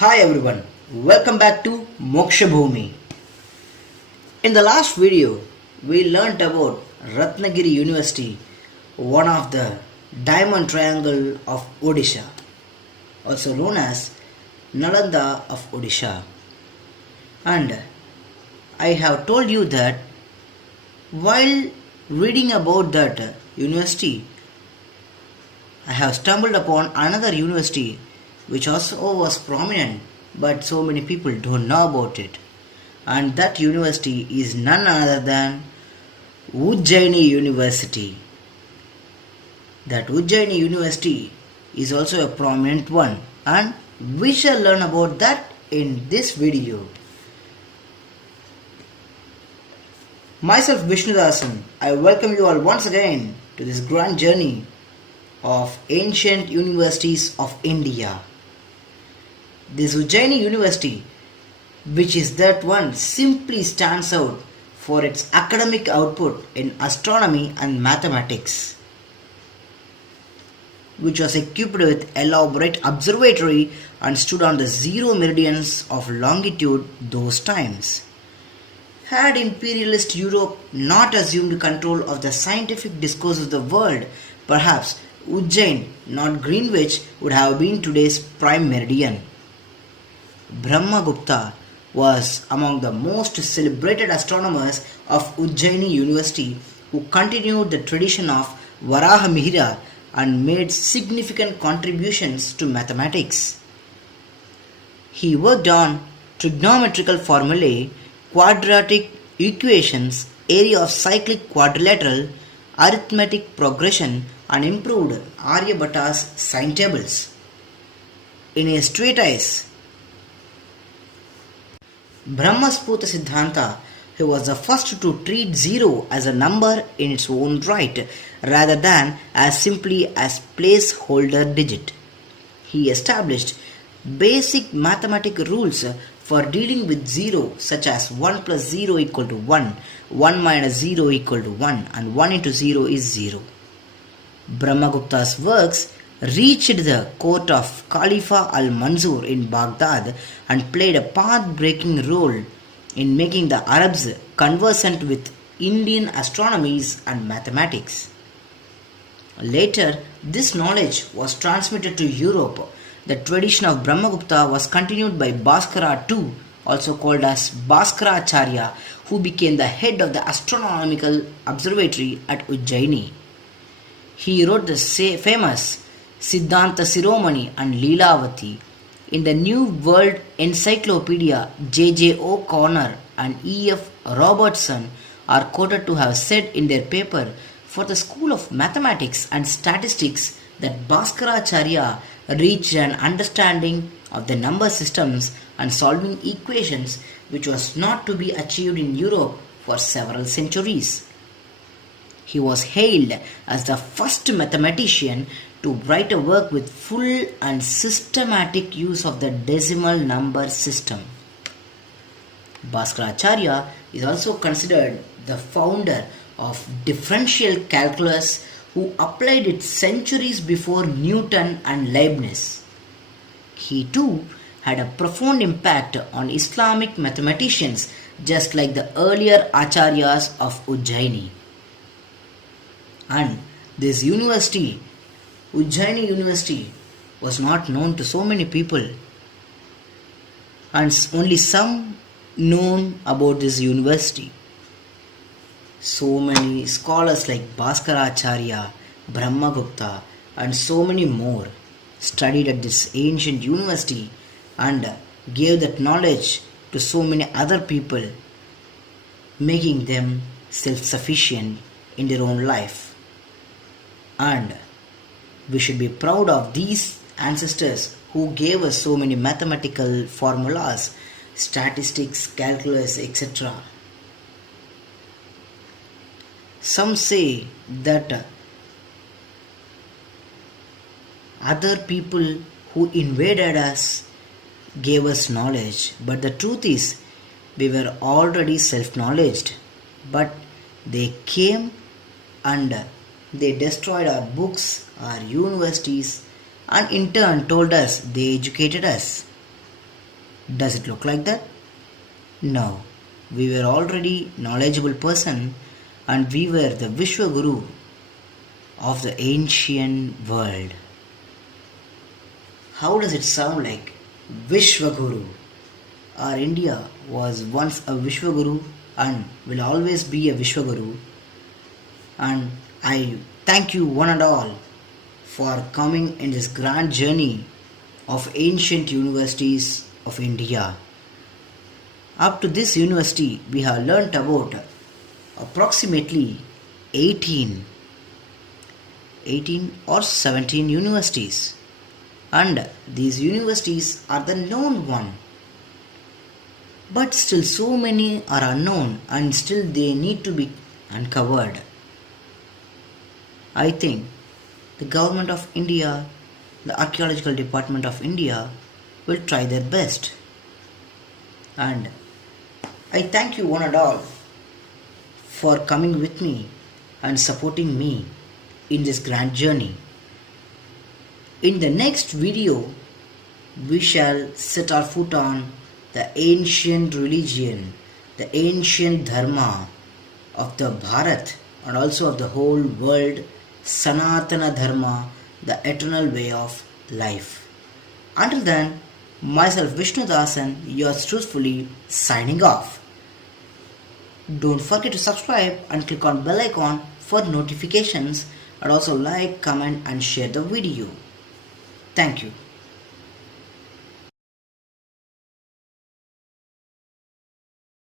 Hi everyone, welcome back to Moksha Bhumi. In the last video, we learnt about Ratnagiri University, one of the Diamond Triangle of Odisha, also known as Nalanda of Odisha. And I have told you that while reading about that university, I have stumbled upon another university which also was prominent, but so many people don't know about it. And that university is none other than Ujjaini University. That Ujjaini University is also a prominent one, and we shall learn about that in this video. Myself Vishnudasan, I welcome you all once again to this grand journey of ancient universities of India. This Ujjaini University, which is that one, simply stands out for its academic output in astronomy and mathematics, which was equipped with elaborate observatory and stood on the zero meridians of longitude those times. Had imperialist Europe not assumed control of the scientific discourse of the world, perhaps Ujjain, not Greenwich, would have been today's prime meridian. Brahmagupta was among the most celebrated astronomers of Ujjaini University, who continued the tradition of Varahamihira and made significant contributions to mathematics. He worked on trigonometrical formulae, quadratic equations, area of cyclic quadrilateral, arithmetic progression, and improved Aryabhata's sine tables. In a treatise, Brahmasputa Siddhanta, he was the first to treat zero as a number in its own right, rather than as simply as placeholder digit. He established basic mathematical rules for dealing with zero, such as 1 plus 0 equal to 1, 1 minus 0 equal to 1, and 1 into 0 is 0. Brahmagupta's works reached the court of Khalifa al-Mansur in Baghdad and played a path-breaking role in making the Arabs conversant with Indian astronomies and mathematics. Later, this knowledge was transmitted to Europe. The tradition of Brahmagupta was continued by Bhaskara II, also called as Bhaskaracharya, who became the head of the astronomical observatory at Ujjaini. He wrote the famous Siddhanta Siromani and Leelavati. In the New World Encyclopedia, J.J. O'Connor and E.F. Robertson are quoted to have said in their paper for the School of Mathematics and Statistics that Bhaskaracharya reached an understanding of the number systems and solving equations which was not to be achieved in Europe for several centuries. He was hailed as the first mathematician to write a work with full and systematic use of the decimal number system. Bhaskaracharya is also considered the founder of differential calculus, who applied it centuries before Newton and Leibniz. He too had a profound impact on Islamic mathematicians, just like the earlier Acharyas of Ujjaini. And this university, Ujjaini University, was not known to so many people, and only some known about this university. So many scholars like Bhaskaracharya, Brahmagupta, and so many more studied at this ancient university and gave that knowledge to so many other people, making them self-sufficient in their own life. And we should be proud of these ancestors who gave us so many mathematical formulas, statistics, calculus, etc. Some say that other people who invaded us gave us knowledge, but the truth is we were already self-knowledged, but they came and they destroyed our books, our universities, and in turn told us they educated us. Does it look like that? No. We were already knowledgeable person and we were the Vishwaguru of the ancient world. How does it sound like Vishwaguru? Our India was once a Vishwaguru and will always be a Vishwaguru. And I thank you one and all for coming in this grand journey of ancient universities of India. Up to this university, we have learnt about approximately 18 or 17 universities. And these universities are the known one. But still so many are unknown and still they need to be uncovered. I think the government of India, the archaeological department of India will try their best. And I thank you one and all for coming with me and supporting me in this grand journey. In the next video, we shall set our foot on the ancient religion, the ancient dharma of the Bharat and also of the whole world, Sanatana Dharma, the eternal way of life. Until then, myself Vishnu Dasan, yours truthfully, signing off. Don't forget to subscribe and click on bell icon for notifications and also like, comment and share the video. Thank you.